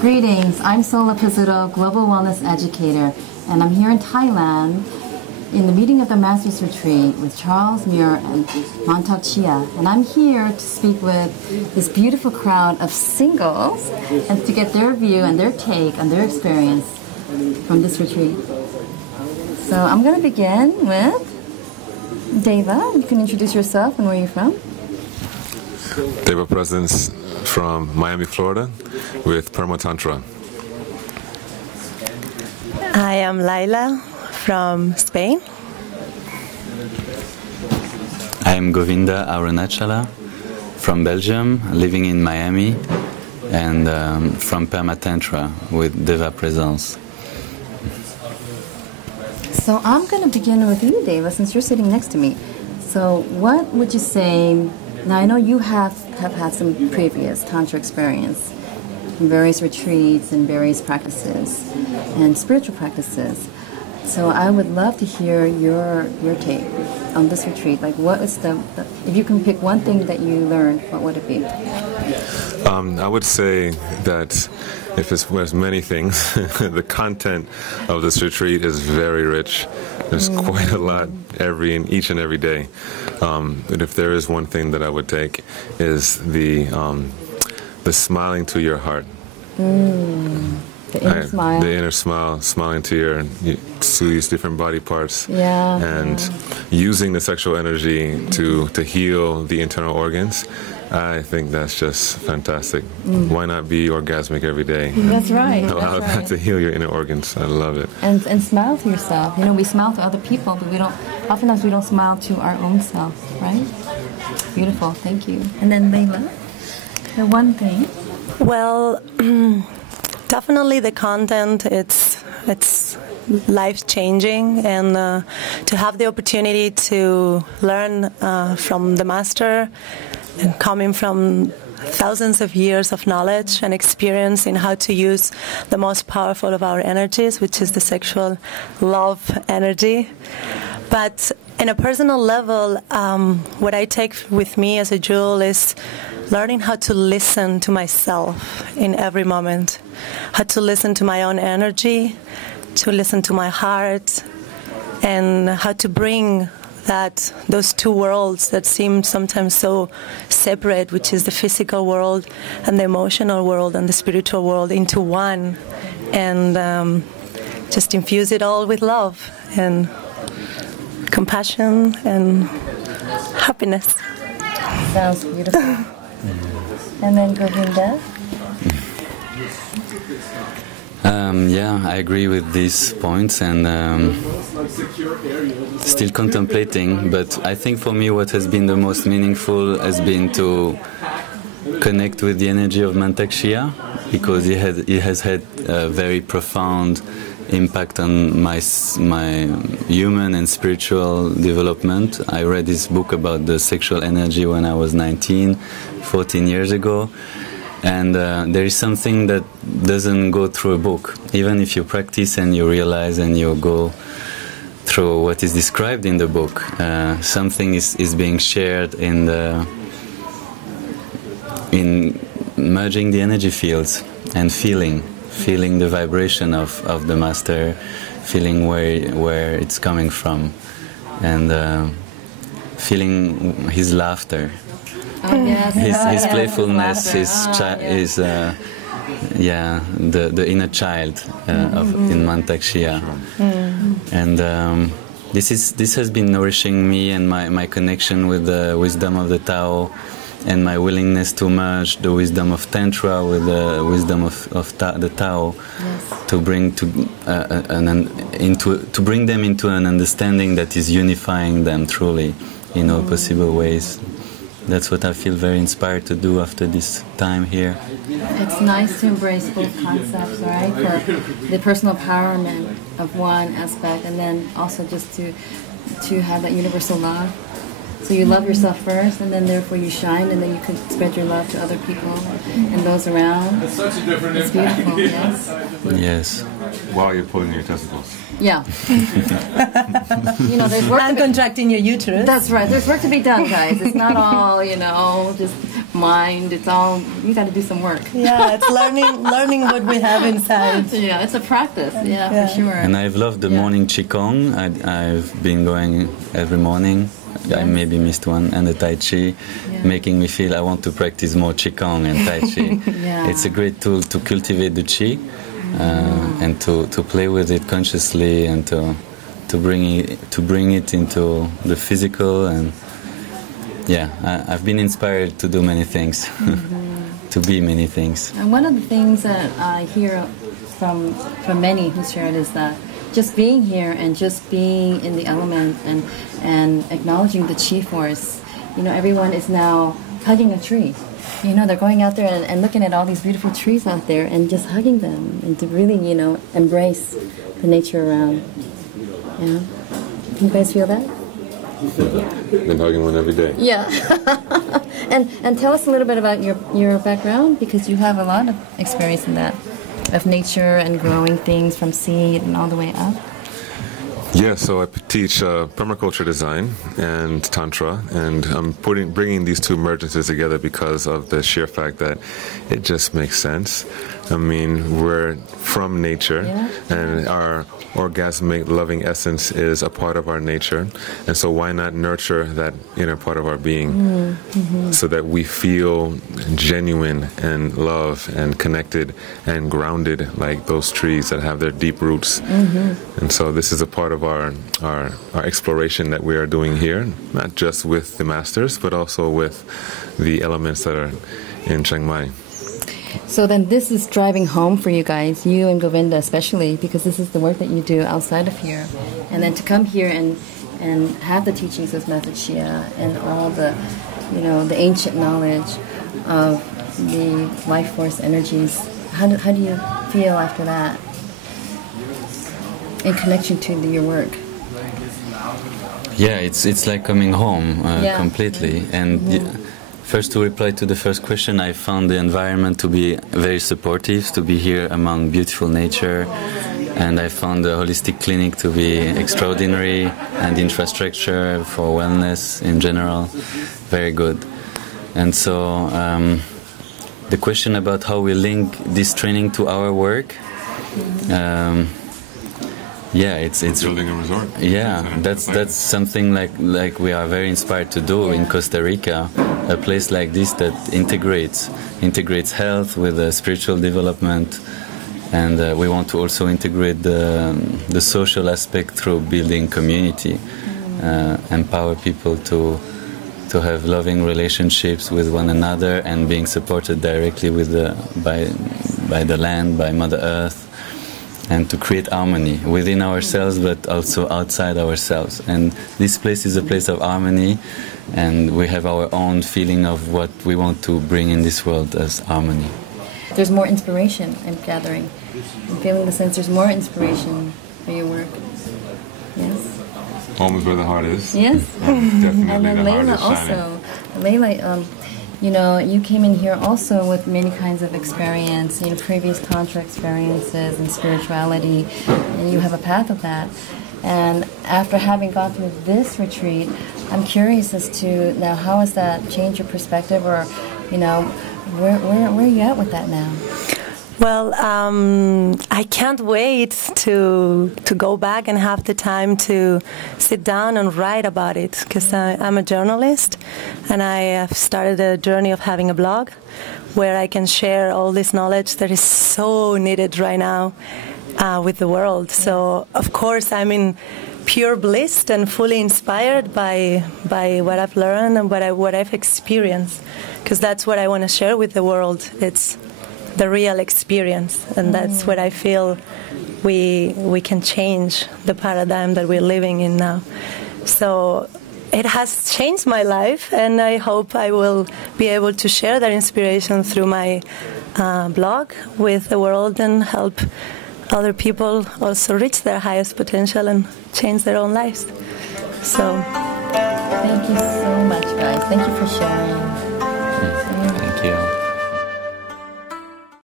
Greetings, I'm Solla Pizzuto, Global Wellness Educator, and I'm here in Thailand in the meeting of the Masters Retreat with Charles, Muir, and Mantak Chia. And I'm here to speak with this beautiful crowd of singles and to get their view and their take on their experience from this retreat. So I'm going to begin with Deva. You can introduce yourself and where you're from. Deva Presence from Miami, Florida, with Perma Tantra. I am Laila from Spain. I am Govinda Arunachala from Belgium, living in Miami, and from Perma Tantra with Deva Presence. So I'm going to begin with you, Deva, since you're sitting next to me. So what would you say? Now, I know you have had some previous Tantra experience in various retreats and various practices and spiritual practices. So I would love to hear your take on this retreat. Like, what is if you can pick one thing that you learned, what would it be? I would say that if there's many things, the content of this retreat is very rich. There's quite a lot each and every day. But if there is one thing that I would take is the smiling to your heart. The inner smile. The inner smile, smiling to these different body parts. Yeah. And using the sexual energy to heal the internal organs. I think that's just fantastic. Why not be orgasmic every day? That's right. Allow that to heal your inner organs. I love it. And smile to yourself. You know, we smile to other people, but oftentimes we don't smile to our own self, right? Beautiful, thank you. And then Layla, the one thing. Well, definitely the content, it's life-changing, and to have the opportunity to learn from the master and coming from thousands of years of knowledge and experience in how to use the most powerful of our energies, which is the sexual love energy. But in a personal level, what I take with me as a jewel is learning how to listen to myself in every moment, how to listen to my own energy, to listen to my heart, and how to bring those two worlds that seem sometimes so separate, which is the physical world and the emotional world and the spiritual world, into one, and just infuse it all with love and compassion and happiness. Sounds beautiful. And then Govinda? Yeah, I agree with these points, and still contemplating, but I think for me what has been the most meaningful has been to connect with the energy of Mantak Chia, because he has had a very profound impact on my human and spiritual development. I read his book about the sexual energy when I was 14 years ago. And there is something that doesn't go through a book. Even if you practice and you realize and you go through what is described in the book, something is being shared in merging the energy fields and feeling the vibration of the master, feeling where it's coming from, and feeling his laughter. Oh, yes. His playfulness, the inner child in Mantak Chia, and this has been nourishing me and my connection with the wisdom of the Tao, and my willingness to merge the wisdom of Tantra with the wisdom of the Tao, yes. to bring them into an understanding that is unifying them truly in all possible ways. That's what I feel very inspired to do after this time here. It's nice to embrace both concepts, right? For the personal empowerment of one aspect, and then also just to have that universal love. So you love yourself first, and then therefore you shine, and then you can spread your love to other people and those around. It's such a different impact. It's beautiful, yes? Yes. While you're pulling your testicles. Yeah. There's work. And contracting your uterus. That's right. There's work to be done, guys. It's not all, just mind. It's all, you got to do some work. Yeah, it's learning what we have inside. Yeah, it's a practice. Yeah, for sure. And I've loved the morning Qigong. I've been going every morning. I maybe missed one, and the Tai Chi, making me feel I want to practice more Qigong and Tai Chi. It's a great tool to cultivate the Qi and to play with it consciously and to bring it into the physical. And I've been inspired to do many things, to be many things. And one of the things that I hear from many who share it is that just being here and just being in the element and acknowledging the chi force, everyone is now hugging a tree. They're going out there and looking at all these beautiful trees out there and just hugging them and to really, embrace the nature around. Yeah. Can you guys feel that? Been hugging one every day. Yeah. and tell us a little bit about your background, because you have a lot of experience in that, of nature and growing things from seed and all the way up. Yeah, so I teach permaculture design and Tantra, and I'm bringing these two emergences together because of the sheer fact that it just makes sense. I mean, we're from nature, and our orgasmic loving essence is a part of our nature, and so why not nurture that inner part of our being so that we feel genuine and loved and connected and grounded like those trees that have their deep roots. And so this is a part of our exploration that we are doing here, not just with the masters, but also with the elements that are in Chiang Mai. So then this is driving home for you guys, you and Govinda especially, because this is the work that you do outside of here. And then to come here and have the teachings of Mantak Chia and all the, the ancient knowledge of the life force energies, how do you feel after that in connection to your work? Yeah, it's like coming home completely. And first, to reply to the first question, I found the environment to be very supportive, to be here among beautiful nature, and I found the holistic clinic to be extraordinary, and infrastructure for wellness in general, very good. And so the question about how we link this training to our work, it's building a resort. Yeah, that's something like we are very inspired to do in Costa Rica, a place like this that integrates health with spiritual development, and we want to also integrate the social aspect through building community, empower people to have loving relationships with one another and being supported directly by the land, by Mother Earth, and to create harmony within ourselves but also outside ourselves. And this place is a place of harmony, and we have our own feeling of what we want to bring in this world as harmony. There's more inspiration I'm gathering. I'm feeling the sense there's more inspiration for your work. Yes? Home is where the heart is. Yes. Definitely And then the heart Layla is shining. also. Layla, you came in here also with many kinds of experience, previous Tantra experiences and spirituality, and you have a path of that. And after having gone through this retreat, I'm curious as to now how has that changed your perspective, or, where are you at with that now? Well, I can't wait to go back and have the time to sit down and write about it, because I'm a journalist, and I have started a journey of having a blog where I can share all this knowledge that is so needed right now with the world. So, of course, I'm in pure bliss and fully inspired by what I've learned and what I've experienced, because that's what I want to share with the world. It's the real experience, and that's what I feel we can change the paradigm that we're living in now. So it has changed my life, and I hope I will be able to share that inspiration through my blog with the world and help other people also reach their highest potential and change their own lives. So thank you so much, guys. Thank you for sharing.